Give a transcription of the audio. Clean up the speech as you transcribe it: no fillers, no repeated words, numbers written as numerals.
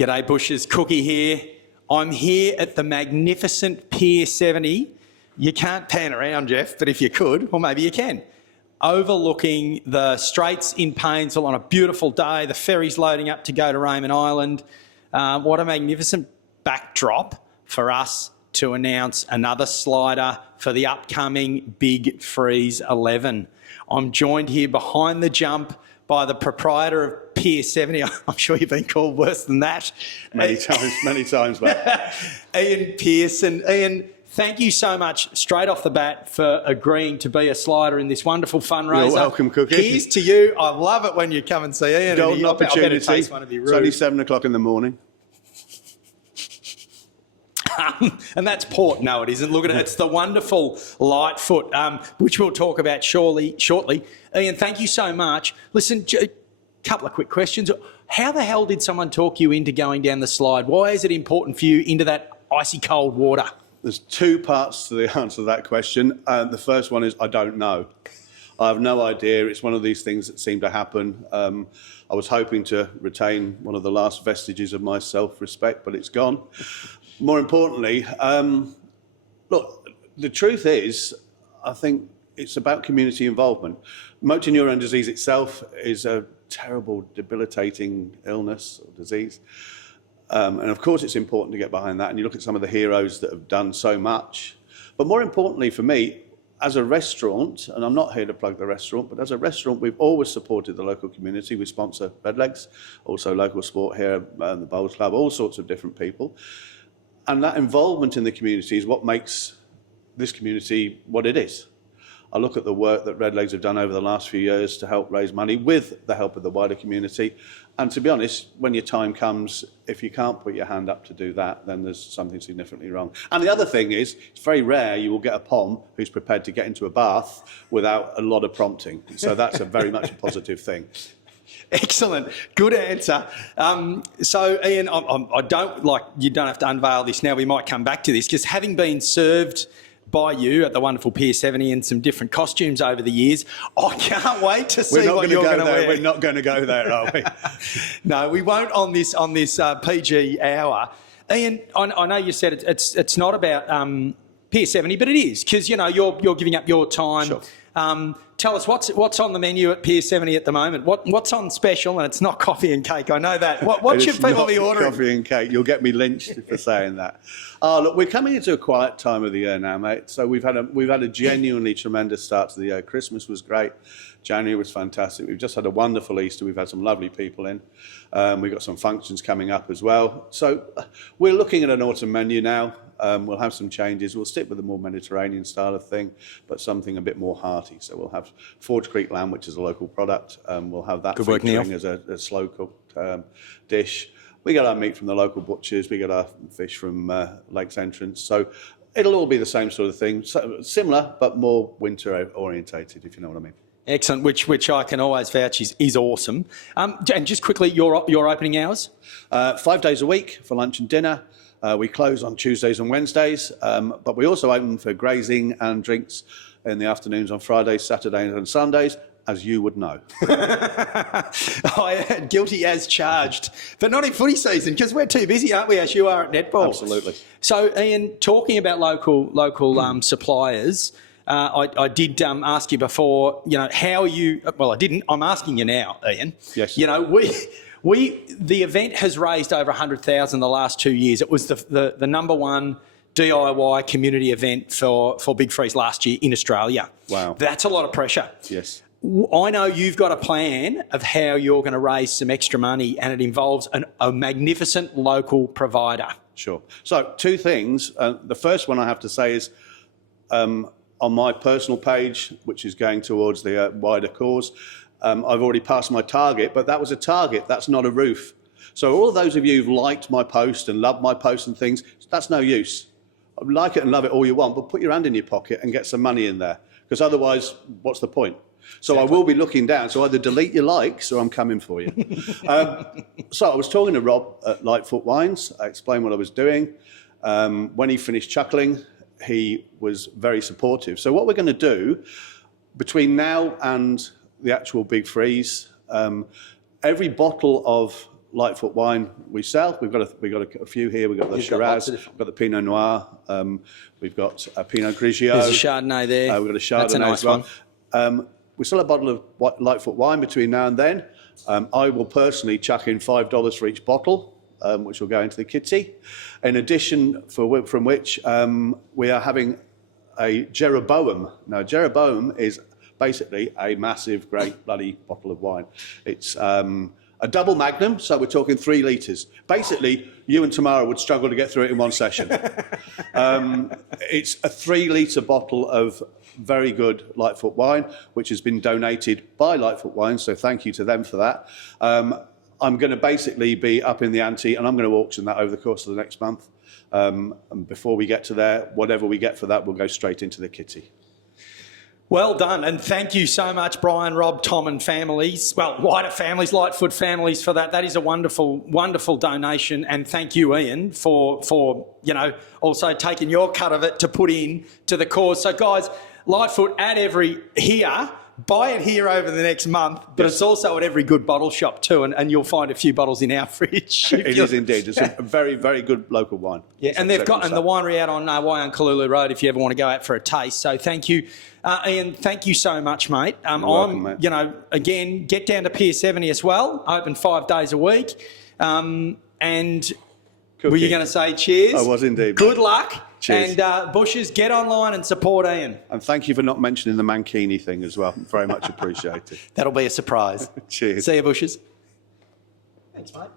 G'day Bushes, Cookie here. I'm here at the magnificent Pier 70. You can't pan around, Jeff, but if you could, or maybe you can, overlooking the Straits in Paynesville on a beautiful day, the ferry's loading up to go to Raymond Island. What a magnificent backdrop for us to announce another slider for the upcoming Big Freeze 11. I'm joined here behind the jump by the proprietor of Pier 70. I'm sure you've been called worse than that. Many times, mate. Ian Pearson. Ian, thank you so much straight off the bat for agreeing to be a slider in this wonderful fundraiser. You're welcome, Cookie. Here's to you. I love it when you come and see Ian. Golden opportunity. I better taste one of your It's only 7 o'clock in the morning. And that's port. No, it isn't. Look at it. It's the wonderful Lightfoot, which we'll talk about shortly. Ian, thank you so much. Listen, a couple of quick questions. How the hell did someone talk you into going down the slide? Why is it important for you into that icy cold water? There's two parts to the answer to that question. The first one is I don't know. I have no idea. It's one of these things that seem to happen. I was hoping to retain one of the last vestiges of my self-respect, but it's gone. More importantly, look, the truth is, I think it's about community involvement. Motor neurone disease itself is a terrible, debilitating illness or disease. And of course, it's important to get behind that. And you look at some of the heroes that have done so much. But more importantly for me, as a restaurant, and I'm not here to plug the restaurant, but as a restaurant, we've always supported the local community. We sponsor Redlegs, also local sport here, the Bowls Club, all sorts of different people. And that involvement in the community is what makes this community what it is. I look at the work that Redlegs have done over the last few years to help raise money with the help of the wider community. And to be honest, when your time comes, if you can't put your hand up to do that, then there's something significantly wrong. And the other thing is, it's very rare you will get a POM who's prepared to get into a bath without a lot of prompting. So that's very much a positive thing. Excellent. Good answer. So, Ian, I don't like, you don't have to unveil this now. We might come back to this because having been served by you at the wonderful Pier 70 in some different costumes over the years, I can't wait to see what you're going to wear. We're not going to go there, are we? No, we won't on this PG hour. Ian, I know you said it's not about Pier 70, but it is because you're giving up your time. Sure. Tell us what's on the menu at Pier 70 at the moment. What's on special? And it's not coffee and cake. I know that. What should people be ordering? Coffee and cake. You'll get me lynched for saying that. Look, we're coming into a quiet time of the year now, mate. So we've had a genuinely tremendous start to the year. Christmas was great. January was fantastic. We've just had a wonderful Easter. We've had some lovely people in. We've got some functions coming up as well. So we're looking at an autumn menu now. We'll have some changes. We'll stick with the more Mediterranean style of thing, but something a bit more hearty. So we'll have Forge Creek lamb, which is a local product. We'll have that featuring as a slow cooked dish. We get our meat from the local butchers. We get our fish from Lakes Entrance. So it'll all be the same sort of thing, so, similar but more winter orientated, if you know what I mean. Excellent, which I can always vouch is awesome. And just quickly, your opening hours? 5 days a week for lunch and dinner. We close on Tuesdays and Wednesdays, but we also open for grazing and drinks in the afternoons on Fridays, Saturdays and Sundays, as you would know. Guilty as charged, but not in footy season because we're too busy, aren't we, as you are at netball? Absolutely. So, Ian, talking about local suppliers, I did ask you before, how are you, well, I didn't, I'm asking you now, Ian. Yes. The event has raised over 100,000 the last 2 years. It was the number one DIY community event for Big Freeze last year in Australia. Wow. That's a lot of pressure. Yes. I know you've got a plan of how you're going to raise some extra money, and it involves a magnificent local provider. Sure. So two things. The first one I have to say is on my personal page, which is going towards the wider cause, I've already passed my target, but that was a target. That's not a roof. So all those of you who've liked my post and loved my post and things, that's no use. Like it and love it all you want, but put your hand in your pocket and get some money in there, because otherwise, what's the point? So exactly. I will be looking down. So either delete your likes or I'm coming for you. So I was talking to Rob at Lightfoot Wines. I explained what I was doing. When he finished chuckling, he was very supportive. So what we're going to do between now and the actual Big Freeze, every bottle of Lightfoot wine we sell. We've got a few here. We've got the Shiraz, we've got the Pinot Noir, we've got a Pinot Grigio. There's a Chardonnay there. We've got a Chardonnay That's a nice as well. We sell a bottle of Lightfoot wine between now and then. I will personally chuck in $5 for each bottle, which will go into the kitty. In addition, from which we are having a Jeroboam. Now, Jeroboam is basically a massive, great bloody bottle of wine. It's a double magnum, so we're talking 3 litres. Basically, you and Tamara would struggle to get through it in one session. It's a 3-litre bottle of very good Lightfoot wine, which has been donated by Lightfoot Wine, so thank you to them for that. I'm going to basically be up in the ante, and I'm going to auction that over the course of the next month. And before we get to there, whatever we get for that will go straight into the kitty. Well done, and thank you so much, Brian, Rob, Tom and families, well, wider families, Lightfoot families for that. That is a wonderful, wonderful donation, and thank you, Ian, for also taking your cut of it to put in to the cause. So, guys, Lightfoot at here, buy it here over the next month, but it's also at every good bottle shop too, and you'll find a few bottles in our fridge. It is indeed. It's a very, very good local wine. Yeah, and they've got the winery out on Wyankalulu Road if you ever want to go out for a taste. So thank you. Ian, thank you so much, mate. You're welcome, mate. Again, get down to Pier 70 as well, open 5 days a week. And were you going to say cheers? I was indeed. Good luck. Cheers. And Bushers, get online and support Ian. And thank you for not mentioning the mankini thing as well. Very much appreciated. That'll be a surprise. Cheers. See you, Bushers. Thanks, mate.